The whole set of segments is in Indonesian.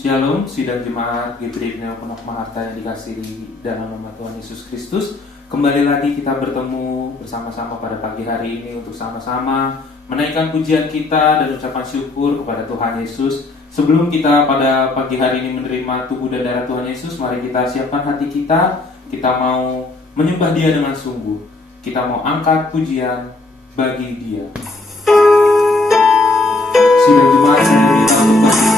Shalom, sidang jemaat GPD Penuh Maharta yang dikasihi dalam nama Tuhan Yesus Kristus. Kembali lagi kita bertemu bersama-sama pada pagi hari ini untuk sama-sama menaikkan pujian kita dan ucapan syukur kepada Tuhan Yesus. Sebelum kita pada pagi hari ini menerima tubuh dan darah Tuhan Yesus, mari kita siapkan hati kita. Kita mau menyembah Dia dengan sungguh. Kita mau angkat pujian bagi Dia. Sidang jemaat saya minta untuk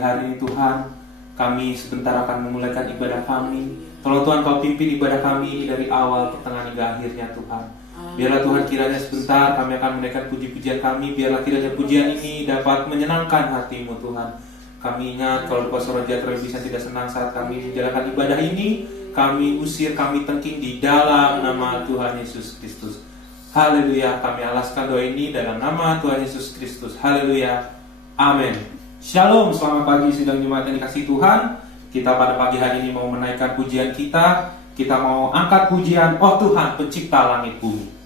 hari ini Tuhan, kami sebentar akan memulaikan ibadah kami. Tolong Tuhan Kau pimpin ibadah kami dari awal, pertengahan hingga akhirnya Tuhan. Biarlah Tuhan kiranya sebentar kami akan menaikkan puji-pujian kami. Biarlah kiranya pujian ini dapat menyenangkan hati-Mu Tuhan. Kami ingat kalau Pastor Roja bisa tidak senang saat kami menjalankan ibadah ini. Kami usir, kami tengking di dalam nama Tuhan Yesus Kristus. Haleluya. Kami alaskan doa ini dalam nama Tuhan Yesus Kristus. Haleluya. Amin. Shalom, selamat pagi sidang jemaat yang dikasihi Tuhan. Kita pada pagi hari ini mau menaikkan pujian kita. Kita mau angkat pujian, oh Tuhan pencipta langit bumi.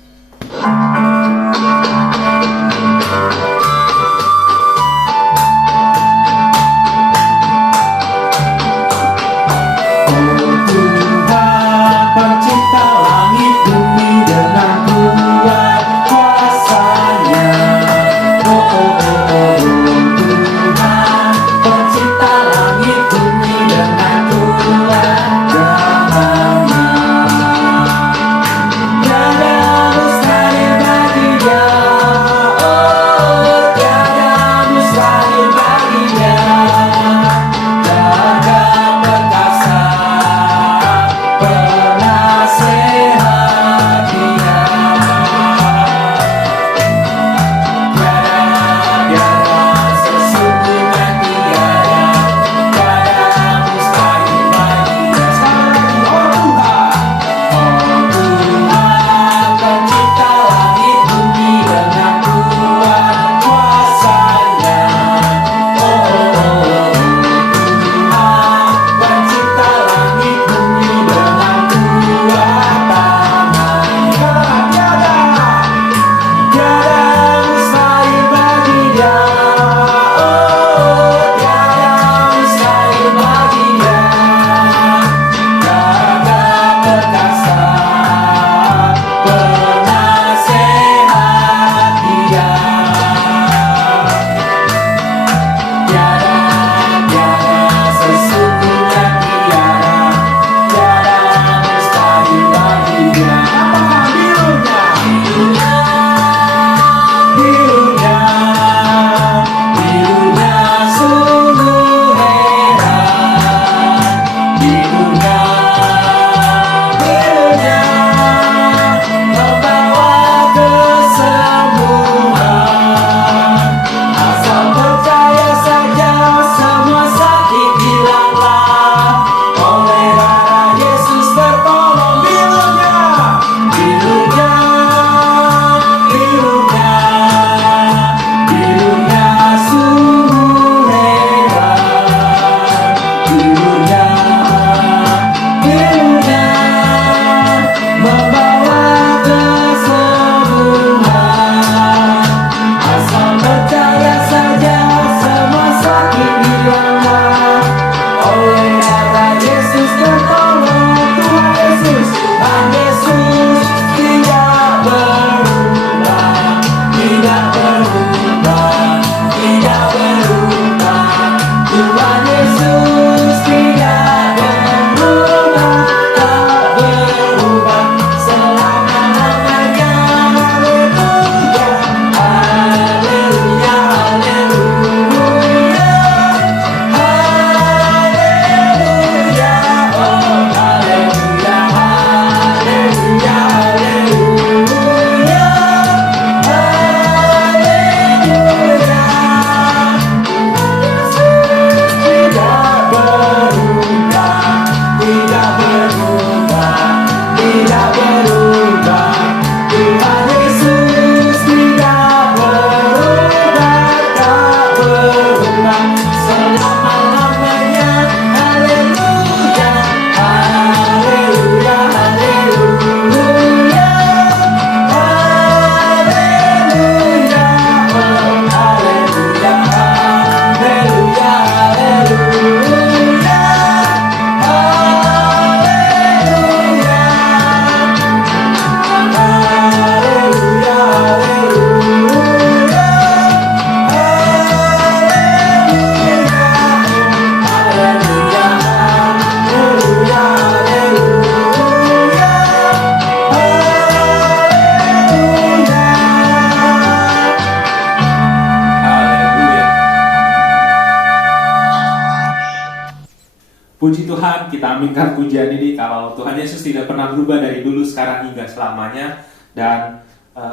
Puji Tuhan, kita aminkan pujian ini kalau Tuhan Yesus tidak pernah berubah dari dulu, sekarang hingga selamanya. Dan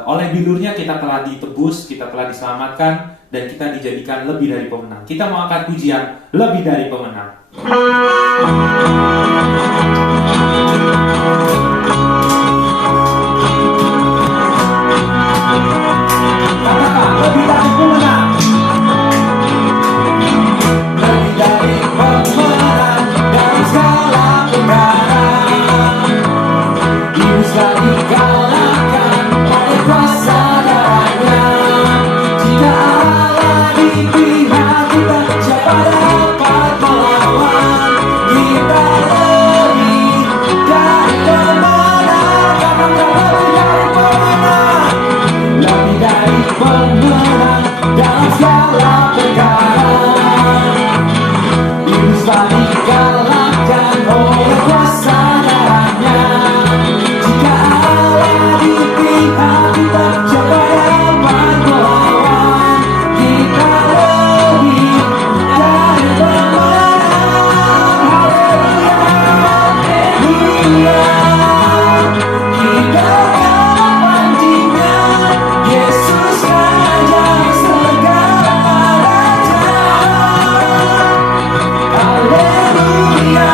oleh bilurnya kita telah ditebus, kita telah diselamatkan, dan kita dijadikan lebih dari pemenang. Kita mau angkat pujian lebih dari pemenang. Katakan lebih dari pemenang. Lebih dari pemenang dalam segala perkara. Iblis telah dikalahkan oleh kuasa darahnya. Jika Allah di pihak kita, siapa dapat melawan? Kita lebih dari pemenang. Katakan lebih dari pemenang dalam segala perkara. Iblis telah dikalahkan oleh kuasa darahnya. Jika Allah di pihak kita, siapa dapat melawan? Kita lebih dari pemenang. Haleluya. Kita panjinya Yesus Raja segala raja. Haleluya.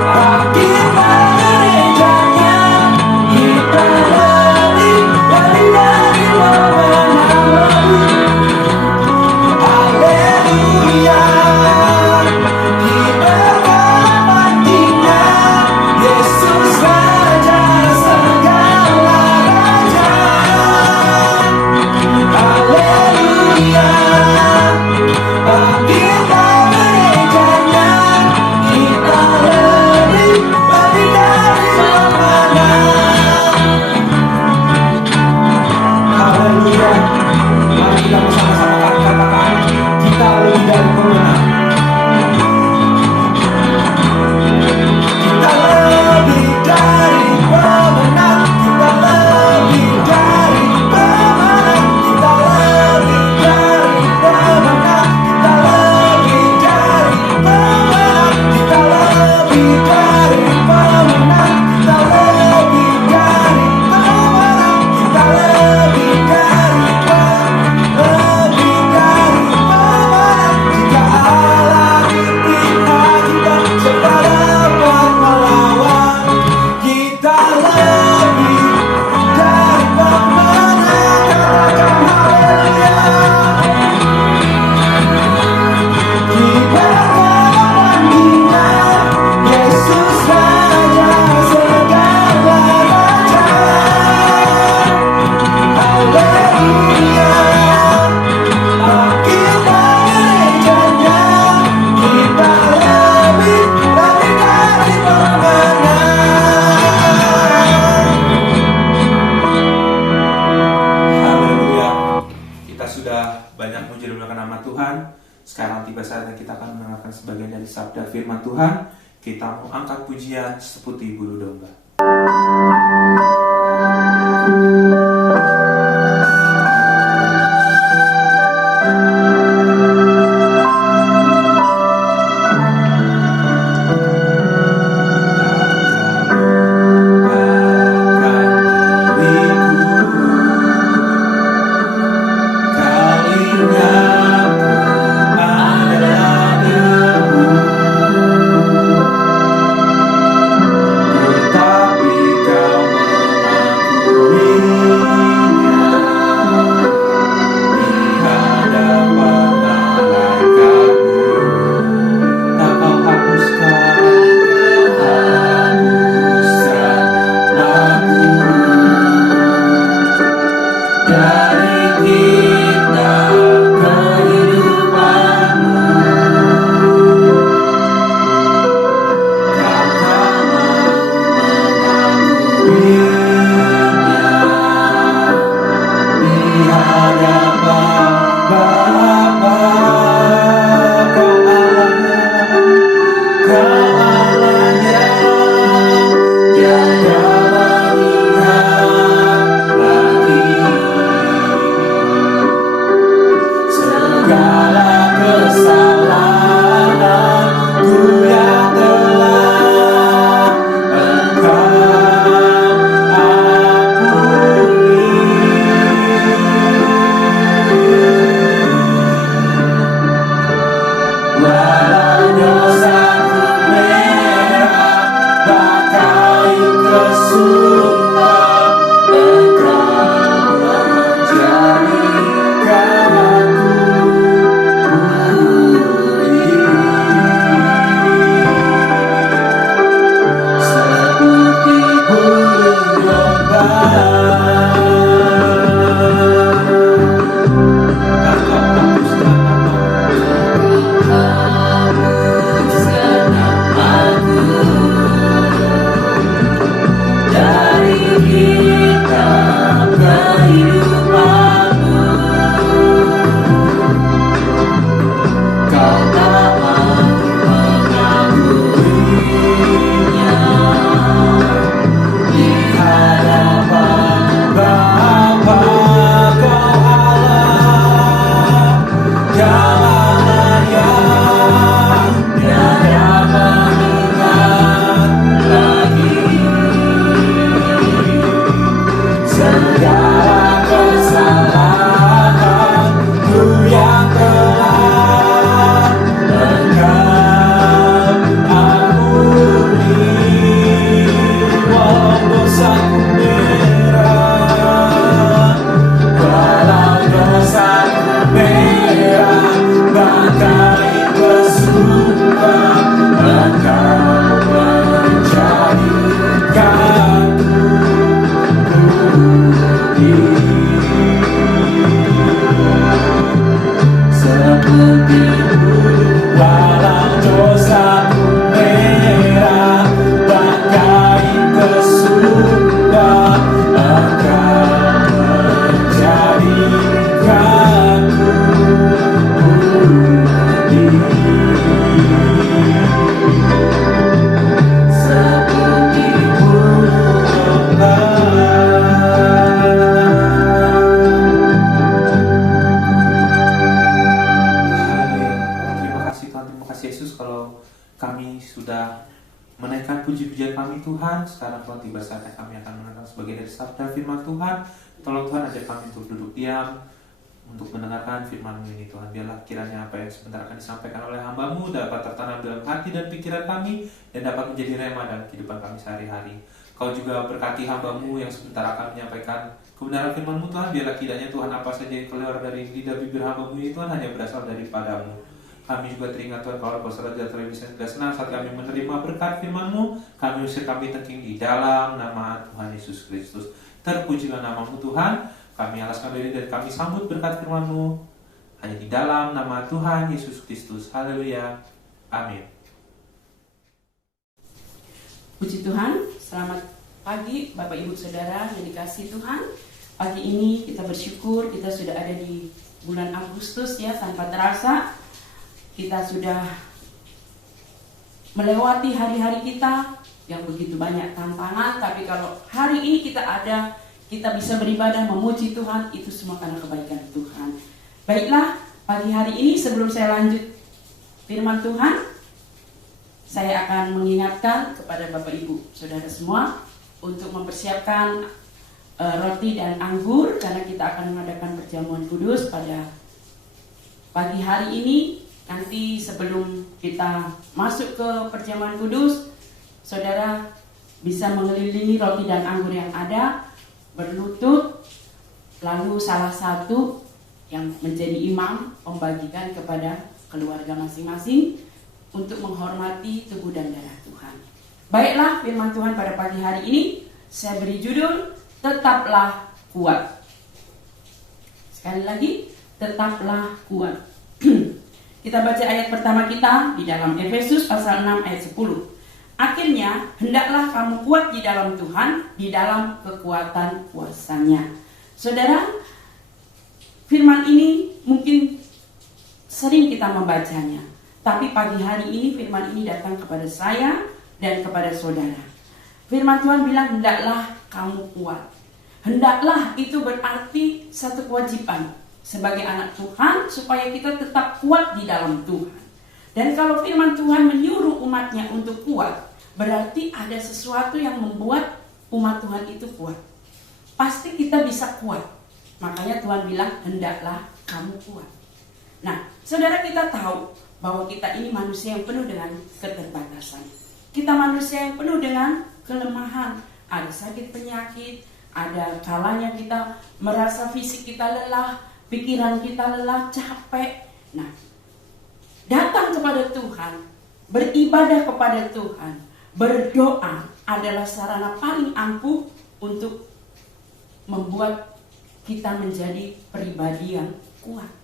Bangkit gerejanya, kita lebih dari pemenang. Haleluya. Kita panjinya Yesus Raja segala raja. Haleluya. Bangkit gerejanya, kita lebih dari pemenang. Haleluya. Mari kita bersama-sama katakan, kita lebih dari pemenang. Kita lebih dari pemenang. Kita lebih dari pemenang. Kita lebih dari pemenang. Kita lebih dari pemenang. Kita lebih dari pemenang. Kita lebih dari pemenang. Kita lebih dari pemenang. Jika Allah di pihak kita, siapa dapat melawan? Kita lebih dari pemenang. Katakan haleluya. Kita bandingkan Yesus Raja segala raja. Haleluya. Bangkit gerejanya, kita lebih dari pemenang. Haleluya. Kita sudah banyak memuji dan memuliakan nama Tuhan. Sekarang tiba saatnya kita akan mendengarkan sebagian dari sabda firman Tuhan. Kita mau angkat pujian seputih bulu domba. Tetapi kau Sekarang Tuhan tiba saatnya kami akan mendengarkan sebagian dari sabda firman Tuhan. Tolong Tuhan ajak kami untuk duduk diam untuk mendengarkan firman-Mu ini Tuhan. Biarlah kiranya apa yang sebentar akan disampaikan oleh hamba-Mu dapat tertanam dalam hati dan pikiran kami dan dapat menjadi rema dalam kehidupan kami sehari-hari. Kau juga berkati hamba-Mu yang sebentar akan menyampaikan kebenaran firman-Mu Tuhan. Biarlah kiranya Tuhan apa saja yang keluar dari lidah bibir hamba-Mu ini Tuhan hanya berasal daripada-Mu. Kami juga teringat Tuhan kalau Saudara Jatuh bisa tidak senang saat kami menerima berkat firman-Mu. Kami usir kami tengking di dalam nama Tuhan Yesus Kristus. Terpujilah nama-Mu Tuhan. Kami alaskan diri dan kami sambut berkat firman-Mu hanya di dalam nama Tuhan Yesus Kristus. Haleluya. Amin. Puji Tuhan. Selamat pagi Bapak Ibu Saudara yang dikasihi Tuhan. Pagi ini kita bersyukur kita sudah ada di bulan Agustus ya, tanpa terasa kita sudah melewati hari-hari kita yang begitu banyak tantangan, tapi kalau hari ini kita bisa beribadah memuji Tuhan, itu semua karena kebaikan Tuhan. Baiklah, pagi hari ini sebelum saya lanjut firman Tuhan, saya akan mengingatkan kepada Bapak Ibu Saudara semua untuk mempersiapkan roti dan anggur, karena kita akan mengadakan perjamuan kudus pada pagi hari ini. Nanti sebelum kita masuk ke perjamuan kudus, saudara bisa mengelilingi roti dan anggur yang ada, berlutut, lalu salah satu yang menjadi imam membagikan kepada keluarga masing-masing untuk menghormati tubuh dan darah Tuhan. Baiklah, firman Tuhan pada pagi hari ini saya beri judul Tetaplah Kuat. Sekali lagi, tetaplah kuat. Kita baca ayat pertama kita di dalam Efesus pasal 6 ayat 10. Akhirnya, hendaklah kamu kuat di dalam Tuhan, di dalam kekuatan kuasa-Nya. Saudara, firman ini mungkin sering kita membacanya, tapi pagi hari ini firman ini datang kepada saya dan kepada saudara. Firman Tuhan bilang, hendaklah kamu kuat. Hendaklah itu berarti satu kewajiban sebagai anak Tuhan, supaya kita tetap kuat di dalam Tuhan. Dan kalau firman Tuhan menyuruh umatnya untuk kuat, berarti ada sesuatu yang membuat umat Tuhan itu kuat. Pasti kita bisa kuat. Makanya Tuhan bilang, hendaklah kamu kuat. Nah, saudara, kita tahu bahwa kita ini manusia yang penuh dengan keterbatasan. Kita manusia yang penuh dengan kelemahan. Ada sakit penyakit, ada kalanya kita merasa fisik kita lelah, pikiran kita lelah, capek. Nah, datang kepada Tuhan, beribadah kepada Tuhan, berdoa adalah sarana paling ampuh untuk membuat kita menjadi pribadi yang kuat.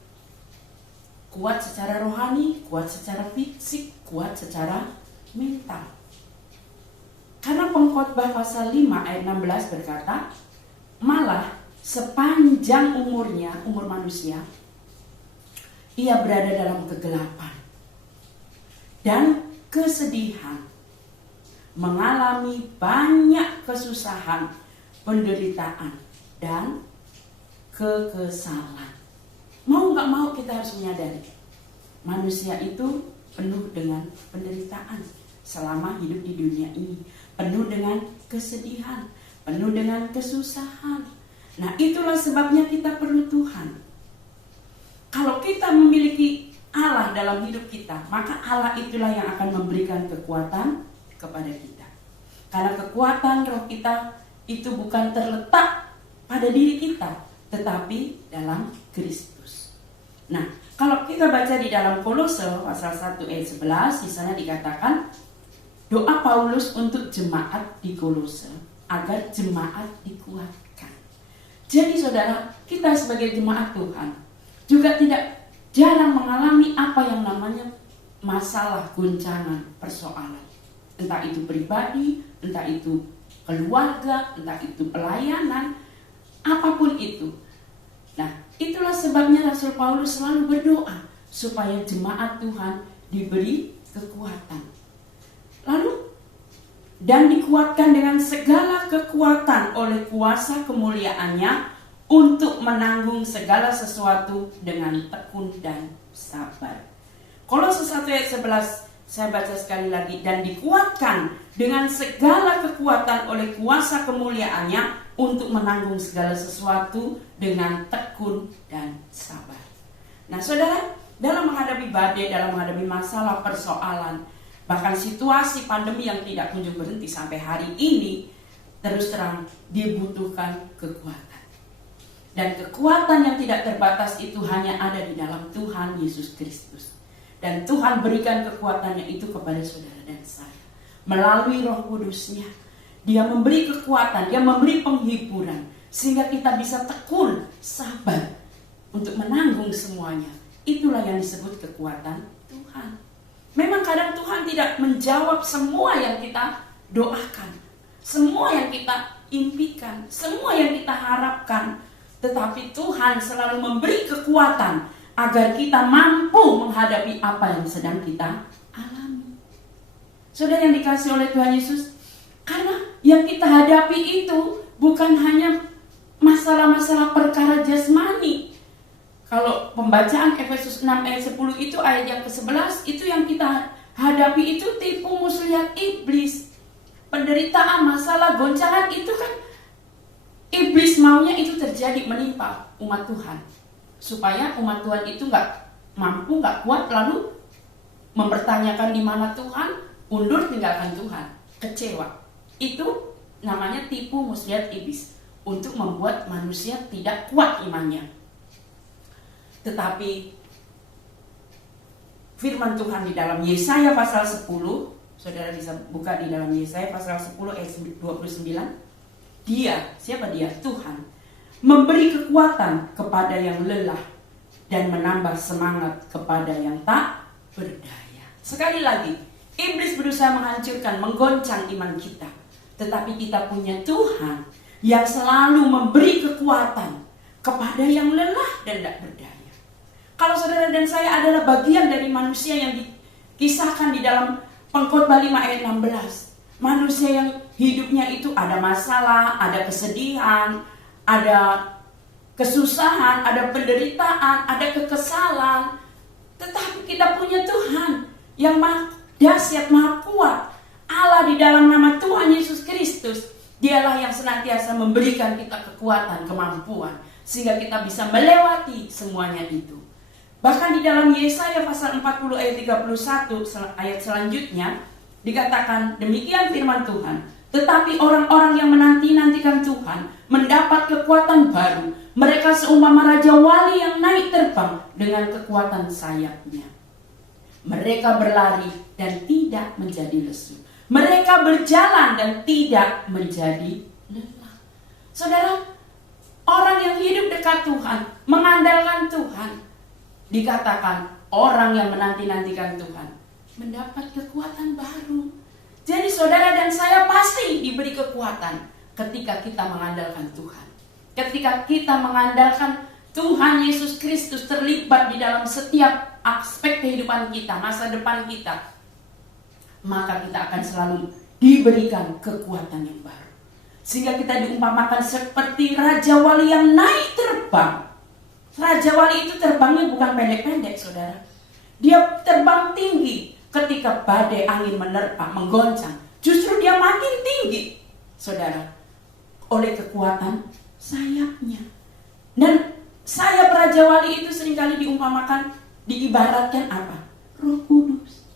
Kuat secara rohani, kuat secara fisik, kuat secara mental. Karena Pengkhotbah pasal 5 ayat 16 berkata, malah sepanjang umurnya, umur manusia, ia berada dalam kegelapan dan kesedihan, mengalami banyak kesusahan, penderitaan, dan kekesalan. Mau gak mau kita harus menyadari, manusia itu penuh dengan penderitaan selama hidup di dunia ini, penuh dengan kesedihan, penuh dengan kesusahan. Nah, itulah sebabnya kita perlu Tuhan. Kalau kita memiliki Allah dalam hidup kita, maka Allah itulah yang akan memberikan kekuatan kepada kita. Karena kekuatan roh kita itu bukan terletak pada diri kita, tetapi dalam Kristus. Nah, Kalau kita baca di dalam Kolose pasal 1 ayat 11, di sana dikatakan doa Paulus untuk jemaat di Kolose agar jemaat dikuatkan. Jadi saudara, kita sebagai jemaat Tuhan juga tidak jarang mengalami apa yang namanya masalah, guncangan, persoalan. Entah itu pribadi, entah itu keluarga, entah itu pelayanan, apapun itu. Nah, itulah sebabnya Rasul Paulus selalu berdoa supaya jemaat Tuhan diberi kekuatan. Lalu, dan dikuatkan dengan segala kekuatan oleh kuasa kemuliaannya untuk menanggung segala sesuatu dengan tekun dan sabar. Kolose 1 ayat 11, saya baca sekali lagi. Dan dikuatkan dengan segala kekuatan oleh kuasa kemuliaannya untuk menanggung segala sesuatu dengan tekun dan sabar. Nah saudara, dalam menghadapi badai, dalam menghadapi masalah, persoalan, bahkan situasi pandemi yang tidak kunjung berhenti sampai hari ini, terus terang dibutuhkan kekuatan. Dan kekuatan yang tidak terbatas itu hanya ada di dalam Tuhan Yesus Kristus. Dan Tuhan berikan kekuatannya itu kepada saudara dan saya melalui Roh Kudus-Nya. Dia memberi kekuatan, dia memberi penghiburan, sehingga kita bisa tekun, sabar untuk menanggung semuanya. Itulah yang disebut kekuatan Tuhan. Memang kadang Tuhan tidak menjawab semua yang kita doakan, semua yang kita impikan, semua yang kita harapkan. Tetapi Tuhan selalu memberi kekuatan agar kita mampu menghadapi apa yang sedang kita alami. Saudara yang dikasihi oleh Tuhan Yesus, karena yang kita hadapi itu bukan hanya masalah-masalah perkara jasmani. Kalau pembacaan Efesus 6 ayat 10 itu ayat yang ke-11, itu yang kita hadapi itu tipu muslihat iblis. Penderitaan, masalah, goncangan itu kan iblis maunya itu terjadi menimpa umat Tuhan. Supaya umat Tuhan itu gak mampu, gak kuat, lalu mempertanyakan di mana Tuhan, undur tinggalkan Tuhan, kecewa. Itu namanya tipu muslihat iblis untuk membuat manusia tidak kuat imannya. Tetapi firman Tuhan di dalam Yesaya pasal 10, saudara bisa buka di dalam Yesaya pasal 10 ayat 29. Dia, siapa dia? Tuhan memberi kekuatan kepada yang lelah dan menambah semangat kepada yang tak berdaya. Sekali lagi, iblis berusaha menghancurkan, menggoncang iman kita. Tetapi kita punya Tuhan yang selalu memberi kekuatan kepada yang lelah dan tak berdaya. Kalau saudara dan saya adalah bagian dari manusia yang dikisahkan di dalam Pengkhotbah 5 ayat 16. Manusia yang hidupnya itu ada masalah, ada kesedihan, ada kesusahan, ada penderitaan, ada kekesalan. Tetapi kita punya Tuhan yang maha dahsyat, maha kuat. Allah di dalam nama Tuhan Yesus Kristus, dialah yang senantiasa memberikan kita kekuatan, kemampuan, sehingga kita bisa melewati semuanya itu. Bahkan di dalam Yesaya pasal 40 ayat 31 ayat selanjutnya dikatakan demikian firman Tuhan. Tetapi orang-orang yang menanti-nantikan Tuhan mendapat kekuatan baru. Mereka seumpama raja wali yang naik terbang dengan kekuatan sayapnya. Mereka berlari dan tidak menjadi lesu. Mereka berjalan dan tidak menjadi lelah. Saudara, orang yang hidup dekat Tuhan, mengandalkan Tuhan, dikatakan orang yang menanti-nantikan Tuhan mendapat kekuatan baru. Jadi saudara dan saya pasti diberi kekuatan ketika kita mengandalkan Tuhan. Ketika kita mengandalkan Tuhan Yesus Kristus terlibat di dalam setiap aspek kehidupan kita, masa depan kita, maka kita akan selalu diberikan kekuatan yang baru. Sehingga kita diumpamakan seperti Raja Wali yang naik terbang. Raja Wali itu terbangnya bukan pendek-pendek, saudara. Dia terbang tinggi. Ketika badai angin menerpa, menggoncang, justru dia makin tinggi, saudara, oleh kekuatan sayapnya. Dan sayap Raja Wali itu seringkali diumpamakan, diibaratkan apa? Roh Kudus.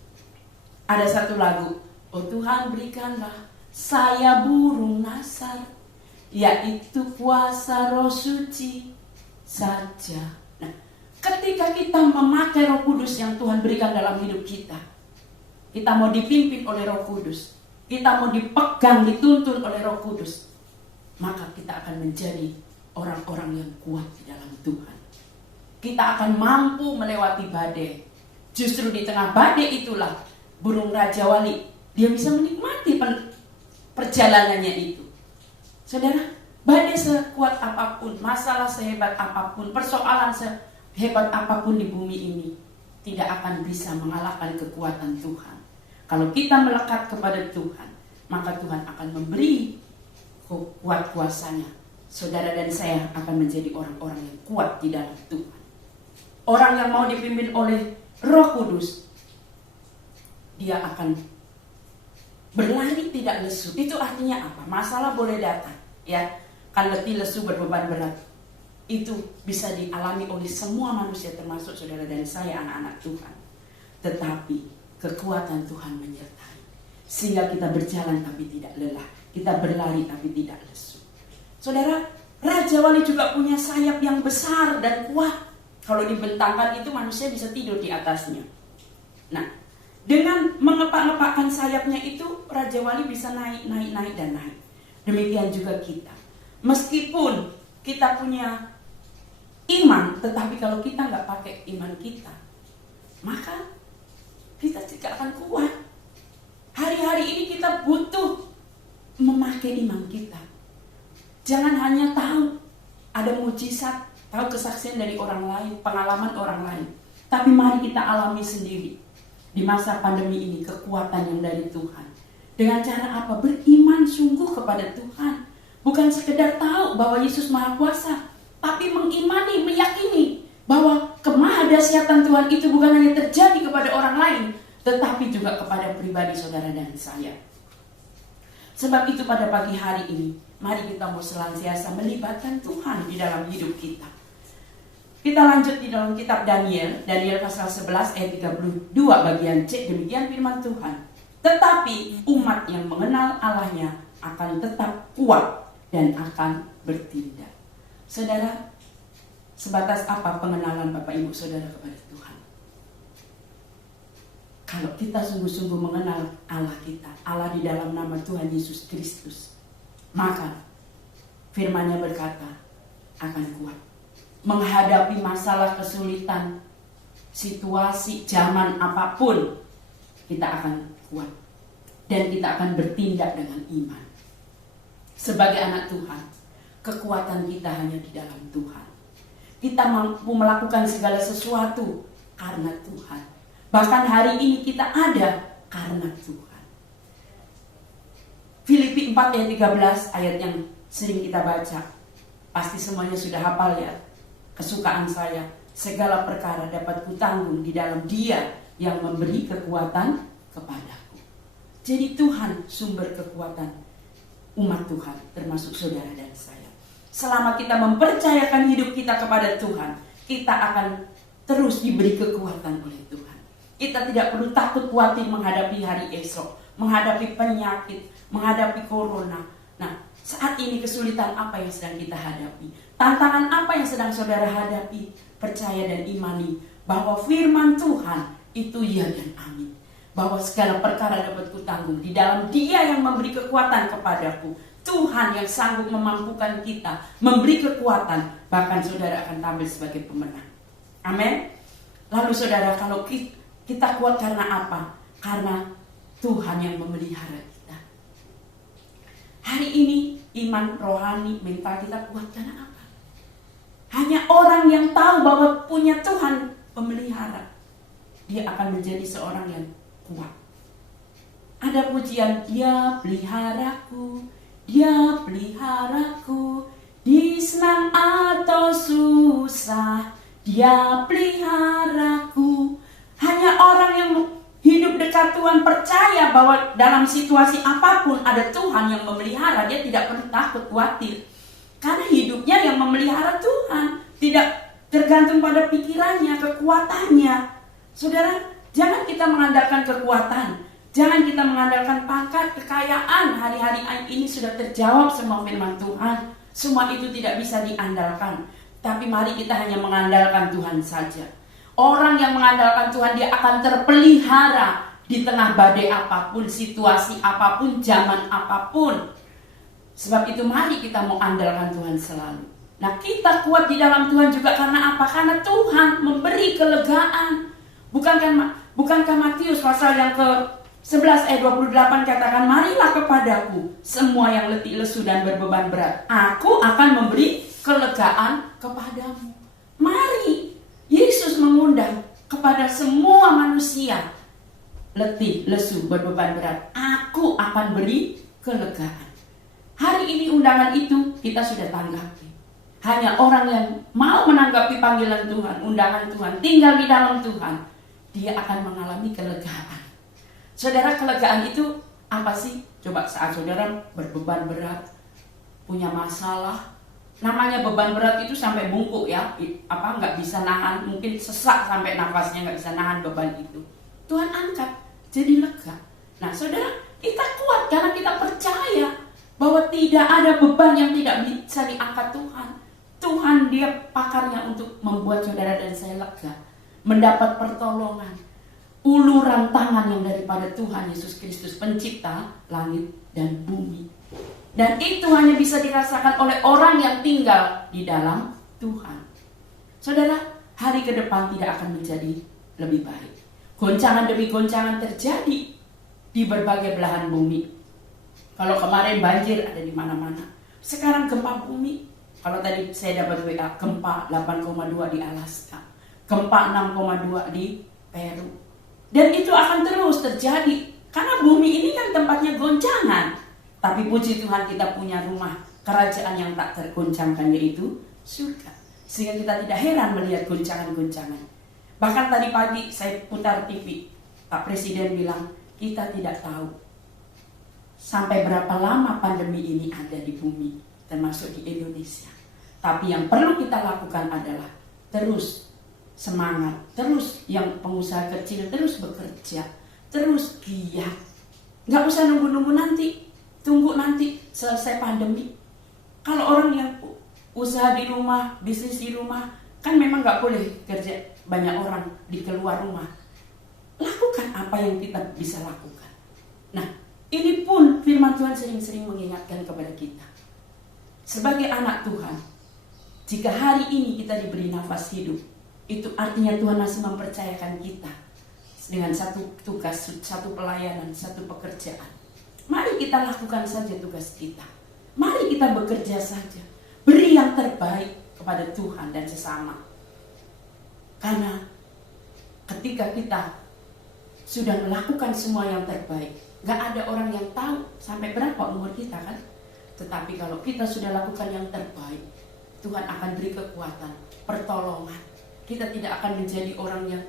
Ada satu lagu, oh Tuhan berikanlah saya burung nasar, yaitu kuasa Roh Suci saja. Nah, Ketika kita memakai Roh Kudus yang Tuhan berikan dalam hidup kita, kita mau dipimpin oleh Roh Kudus, kita mau dipegang, dituntun oleh Roh Kudus, maka kita akan menjadi orang-orang yang kuat di dalam Tuhan. Kita akan mampu melewati badai. Justru di tengah badai itulah burung Raja Wali, dia bisa menikmati perjalanannya itu. Saudara, badai sekuat apapun, masalah sehebat apapun, persoalan sehebat apapun di bumi ini tidak akan bisa mengalahkan kekuatan Tuhan. Kalau kita melekat kepada Tuhan, maka Tuhan akan memberi kuat kuasanya. Saudara dan saya akan menjadi orang-orang yang kuat di dalam Tuhan. Orang yang mau dipimpin oleh Roh Kudus, dia akan berlari tidak lesu. Itu artinya apa? Masalah boleh datang, ya. Kan letih, lesu, berbeban berat. Itu bisa dialami oleh semua manusia, termasuk saudara dan saya, anak-anak Tuhan. Tetapi kekuatan Tuhan menyertai, sehingga kita berjalan tapi tidak lelah, kita berlari tapi tidak lesu. Saudara, Raja Wali juga punya sayap yang besar dan kuat. Kalau dibentangkan itu manusia bisa tidur di atasnya. Nah, dengan mengepak-ngepakkan sayapnya itu, Raja Wali bisa naik dan naik. Demikian juga kita. Meskipun kita punya iman, tetapi kalau kita nggak pakai iman kita, maka kita tidak akan kuat. Hari-hari ini kita butuh memakai iman kita. Jangan hanya tahu ada mujizat, tahu kesaksian dari orang lain, pengalaman orang lain, tapi mari kita alami sendiri di masa pandemi ini kekuatan yang dari Tuhan. Dengan cara apa? Beriman sungguh kepada Tuhan. Bukan sekedar tahu bahwa Yesus Maha Kuasa, tapi mengimani, meyakini bahwa kemahadahsyatan Tuhan itu bukan hanya terjadi kepada orang lain, tetapi juga kepada pribadi saudara dan saya. Sebab itu pada pagi hari ini, mari kita mau senantiasa melibatkan Tuhan di dalam hidup kita. Kita lanjut di dalam kitab Daniel pasal 11 ayat 32 bagian C, demikian firman Tuhan. Tetapi umat yang mengenal Allahnya akan tetap kuat dan akan bertindak. Saudara, sebatas apa pengenalan Bapak Ibu Saudara kepada Tuhan? Kalau kita sungguh-sungguh mengenal Allah kita, Allah di dalam nama Tuhan Yesus Kristus, maka firman-Nya berkata akan kuat. Menghadapi masalah, kesulitan, situasi, zaman apapun, kita akan kuat. Dan kita akan bertindak dengan iman. Sebagai anak Tuhan, kekuatan kita hanya di dalam Tuhan. Kita mampu melakukan segala sesuatu karena Tuhan. Bahkan hari ini kita ada karena Tuhan. Filipi 4 ayat 13, ayat yang sering kita baca. Pasti semuanya sudah hafal ya. Kesukaan saya, segala perkara dapat kutanggung di dalam Dia yang memberi kekuatan kepadaku. Jadi Tuhan sumber kekuatan umat Tuhan, termasuk saudara dan saya. Selama kita mempercayakan hidup kita kepada Tuhan, kita akan terus diberi kekuatan oleh Tuhan. Kita tidak perlu takut khawatir menghadapi hari esok, menghadapi penyakit, menghadapi corona. Nah, saat ini kesulitan apa yang sedang kita hadapi? Tantangan apa yang sedang saudara hadapi? Percaya dan imani bahwa firman Tuhan itu ya dan amin. Bahwa segala perkara dapat kutanggung di dalam Dia yang memberi kekuatan kepadaku. Tuhan yang sanggup memampukan kita, memberi kekuatan, bahkan saudara akan tampil sebagai pemenang. Amin. Lalu saudara, kalau kita kuat karena apa? Karena Tuhan yang memelihara kita. Hari ini iman rohani, mental kita kuat karena apa? Hanya orang yang tahu bahwa punya Tuhan pemelihara, dia akan menjadi seorang yang kuat. Ada pujian, Dia peliharaku, Dia peliharaku, di senang atau susah, Dia peliharaku. Hanya orang yang hidup dekat Tuhan percaya bahwa dalam situasi apapun ada Tuhan yang memelihara, dia tidak perlu takut khawatir. Karena hidupnya yang memelihara Tuhan, tidak tergantung pada pikirannya, kekuatannya. Saudara, jangan kita mengandalkan kekuatan, jangan kita mengandalkan pangkat, kekayaan. Hari-hari ini sudah terjawab semua firman Tuhan. Semua itu tidak bisa diandalkan. Tapi mari kita hanya mengandalkan Tuhan saja. Orang yang mengandalkan Tuhan, dia akan terpelihara di tengah badai apapun, situasi apapun, zaman apapun. Sebab itu mari kita mau andalkan Tuhan selalu. Nah, kita kuat di dalam Tuhan juga karena apa? Karena Tuhan memberi kelegaan. Bukankah Matius pasal yang ke-11 ayat 28 katakan, marilah kepadaku semua yang letih lesu dan berbeban berat, aku akan memberi kelegaan kepadamu. Mari, Yesus mengundang kepada semua manusia letih, lesu, berbeban berat, aku akan beri kelegaan. Hari ini undangan itu kita sudah tanggapi. Hanya orang yang mau menanggapi panggilan Tuhan, undangan Tuhan, tinggal di dalam Tuhan, dia akan mengalami kelegaan. Saudara, kelegaan itu apa sih? Coba saat saudara berbeban berat, punya masalah. Namanya beban berat itu sampai bungkuk ya, nggak bisa nahan, mungkin sesak sampai nafasnya nggak bisa nahan beban itu. Tuhan angkat, jadi lega. Nah, saudara, kita kuat karena kita percaya bahwa tidak ada beban yang tidak bisa diangkat Tuhan. Tuhan dia pakarnya untuk membuat saudara dan saya lega, mendapat pertolongan, uluran tangan yang daripada Tuhan Yesus Kristus, pencipta langit dan bumi. Dan itu hanya bisa dirasakan oleh orang yang tinggal di dalam Tuhan. Saudara, hari ke depan tidak akan menjadi lebih baik. Goncangan demi goncangan terjadi di berbagai belahan bumi. Kalau kemarin banjir ada di mana-mana, sekarang gempa bumi. Kalau tadi saya dapat WA, gempa 8,2 di Alaska, gempa 6,2 di Peru. Dan itu akan terus terjadi, karena bumi ini kan tempatnya goncangan. Tapi puji Tuhan kita punya rumah kerajaan yang tak tergoncangkan, yaitu surga. Sehingga kita tidak heran melihat goncangan-goncangan. Bahkan tadi pagi saya putar TV, Pak Presiden bilang, kita tidak tahu sampai berapa lama pandemi ini ada di bumi, termasuk di Indonesia. Tapi yang perlu kita lakukan adalah terus semangat, terus yang pengusaha kecil terus bekerja, terus giat. Nggak usah nunggu-nunggu nanti, tunggu nanti selesai pandemi. Kalau orang yang usaha di rumah, bisnis di rumah, kan memang nggak boleh kerja banyak orang di keluar rumah. Lakukan apa yang kita bisa lakukan. Nah, ini pun firman Tuhan sering-sering mengingatkan kepada kita. Sebagai anak Tuhan, jika hari ini kita diberi nafas hidup, itu artinya Tuhan masih mempercayakan kita dengan satu tugas, satu pelayanan, satu pekerjaan. Mari kita lakukan saja tugas kita. Mari kita bekerja saja. Beri yang terbaik kepada Tuhan dan sesama. Karena ketika kita sudah melakukan semua yang terbaik, gak ada orang yang tahu sampai berapa umur kita kan. Tetapi kalau kita sudah lakukan yang terbaik, Tuhan akan beri kekuatan, pertolongan. Kita tidak akan menjadi orang yang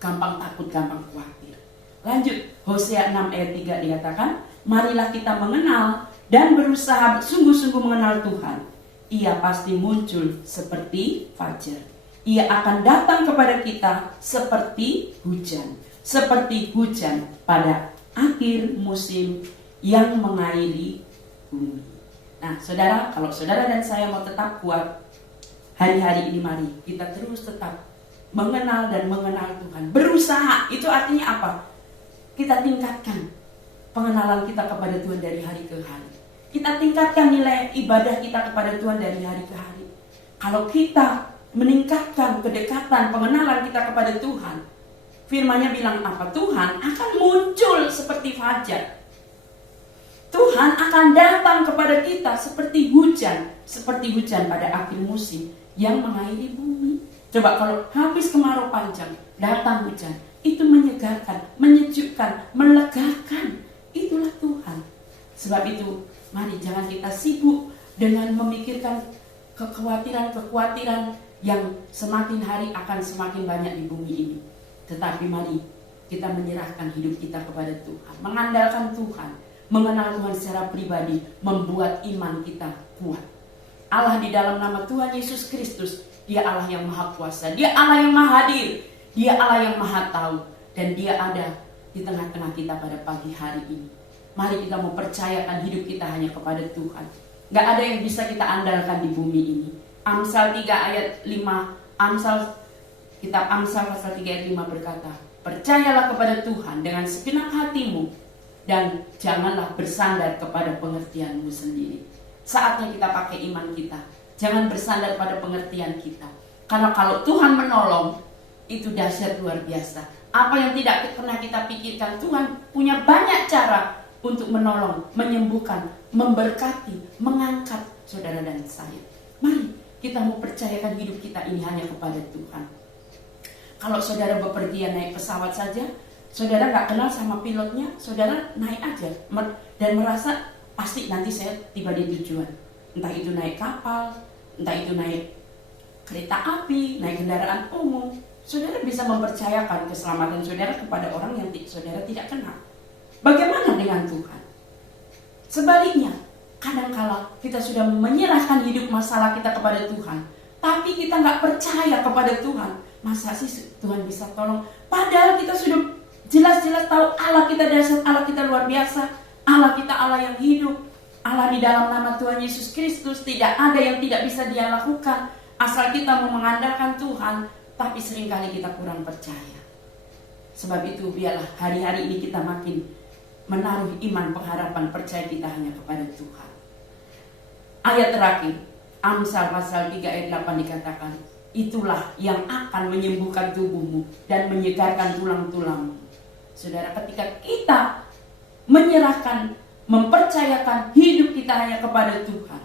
gampang takut, gampang khawatir. Lanjut, Hosea 6 ayat 3 dikatakan, marilah kita mengenal dan berusaha sungguh-sungguh mengenal Tuhan. Ia pasti muncul seperti fajar. Ia akan datang kepada kita seperti hujan pada akhir musim yang mengairi bumi. Nah, saudara, kalau saudara dan saya mau tetap kuat, hari-hari ini mari kita terus tetap mengenal dan mengenal Tuhan. Berusaha, itu artinya apa? Kita tingkatkan pengenalan kita kepada Tuhan dari hari ke hari. Kita tingkatkan nilai ibadah kita kepada Tuhan dari hari ke hari. Kalau kita meningkatkan kedekatan pengenalan kita kepada Tuhan, firman-Nya bilang apa? Tuhan akan muncul seperti fajar. Tuhan akan datang kepada kita seperti hujan pada akhir musim yang mengairi bumi. Coba kalau habis kemarau panjang, datang hujan, itu menyegarkan, menyejukkan, melegakan. Itulah Tuhan. Sebab itu, mari jangan kita sibuk dengan memikirkan kekhawatiran-kekhawatiran yang semakin hari akan semakin banyak di bumi ini. Tetapi mari kita menyerahkan hidup kita kepada Tuhan, mengandalkan Tuhan, mengenal Tuhan secara pribadi, membuat iman kita kuat. Allah di dalam nama Tuhan Yesus Kristus, Dia Allah yang maha kuasa, Dia Allah yang maha hadir, Dia Allah yang maha tahu, dan Dia ada di tengah-tengah kita pada pagi hari ini. Mari kita mempercayakan hidup kita hanya kepada Tuhan. Gak ada yang bisa kita andalkan di bumi ini. Amsal 3 ayat 5, kitab Amsal pasal 3 ayat 5 berkata, percayalah kepada Tuhan dengan segenap hatimu dan janganlah bersandar kepada pengertianmu sendiri. Saatnya kita pakai iman kita, jangan bersandar pada pengertian kita. Karena kalau Tuhan menolong, itu dahsyat luar biasa. Apa yang tidak pernah kita pikirkan, Tuhan punya banyak cara untuk menolong, menyembuhkan, memberkati, mengangkat saudara dan saya. Mari kita mau percayakan hidup kita ini hanya kepada Tuhan. Kalau saudara bepergian naik pesawat saja, saudara gak kenal sama pilotnya, saudara naik aja dan merasa pasti nanti saya tiba di tujuan. Entah itu naik kapal, entah itu naik kereta api, naik kendaraan umum. Saudara bisa mempercayakan keselamatan saudara kepada orang yang saudara tidak kenal. Bagaimana dengan Tuhan? Sebaliknya, kadangkala kita sudah menyerahkan hidup masalah kita kepada Tuhan, tapi kita gak percaya kepada Tuhan. Masa sih Tuhan bisa tolong? Padahal kita sudah jelas-jelas tahu Allah kita dahsyat, Allah kita luar biasa, Allah kita Allah yang hidup, Allah di dalam nama Tuhan Yesus Kristus. Tidak ada yang tidak bisa Dia lakukan, asal kita mau mengandalkan Tuhan. Tapi seringkali kita kurang percaya. Sebab itu biarlah hari-hari ini kita makin menaruh iman, pengharapan, percaya kita hanya kepada Tuhan. Ayat terakhir, Amsal pasal 3 ayat 8 dikatakan, itulah yang akan menyembuhkan tubuhmu dan menyegarkan tulang-tulangmu. Saudara, ketika kita menyerahkan, mempercayakan hidup kita hanya kepada Tuhan,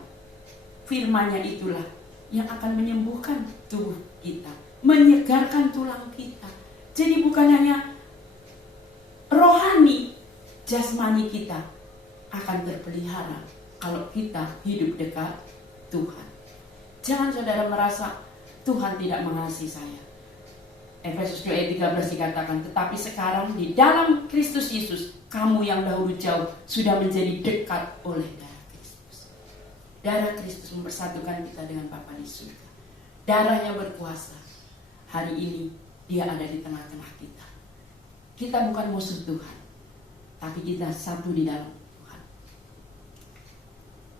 firman-Nya itulah yang akan menyembuhkan tubuh kita, menyegarkan tulang kita. Jadi bukan hanya rohani, jasmani kita akan terpelihara kalau kita hidup dekat Tuhan. Jangan saudara merasa Tuhan tidak mengasihi saya. Efesus 2 ayat 13 dikatakan, tetapi sekarang di dalam Kristus Yesus, kamu yang dahulu jauh sudah menjadi dekat oleh darah Kristus. Darah Kristus mempersatukan kita dengan Bapa di surga. Darahnya berkuasa. Hari ini Dia ada di tengah-tengah kita. Kita bukan musuh Tuhan, tapi kita satu di dalam Tuhan.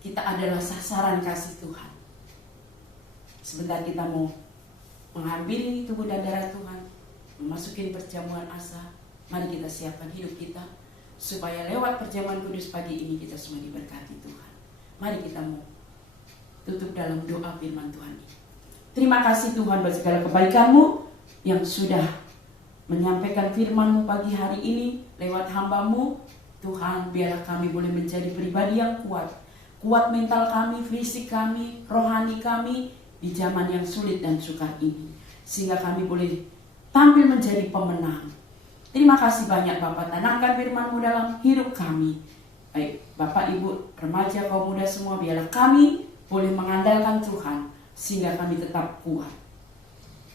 Kita adalah sasaran kasih Tuhan. Sebentar kita mau menghampiri tubuh dan darah Tuhan, memasuki perjamuan asa. Mari kita siapkan hidup kita supaya lewat perjamuan kudus pagi ini kita semua diberkati Tuhan. Mari kita mau tutup dalam doa firman Tuhan ini. Terima kasih Tuhan buat segala kebaikan-Mu yang sudah menyampaikan firman-Mu pagi hari ini lewat hamba-Mu. Tuhan, biarlah kami boleh menjadi pribadi yang kuat. Kuat mental kami, fisik kami, rohani kami di zaman yang sulit dan sukar ini. Sehingga kami boleh tampil menjadi pemenang. Terima kasih banyak Bapak, tanamkan firman-Mu dalam hidup kami. Baik Bapak, Ibu, remaja, kaum muda semua, biarlah kami boleh mengandalkan Tuhan sehingga kami tetap kuat.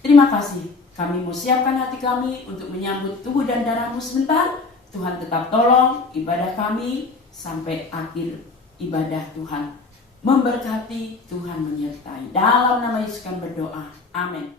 Terima kasih. Kami mau siapkan hati kami untuk menyambut tubuh dan darah-Mu sebentar. Tuhan tetap tolong ibadah kami sampai akhir ibadah. Tuhan memberkati, Tuhan menyertai. Dalam nama Yesus kami berdoa. Amin.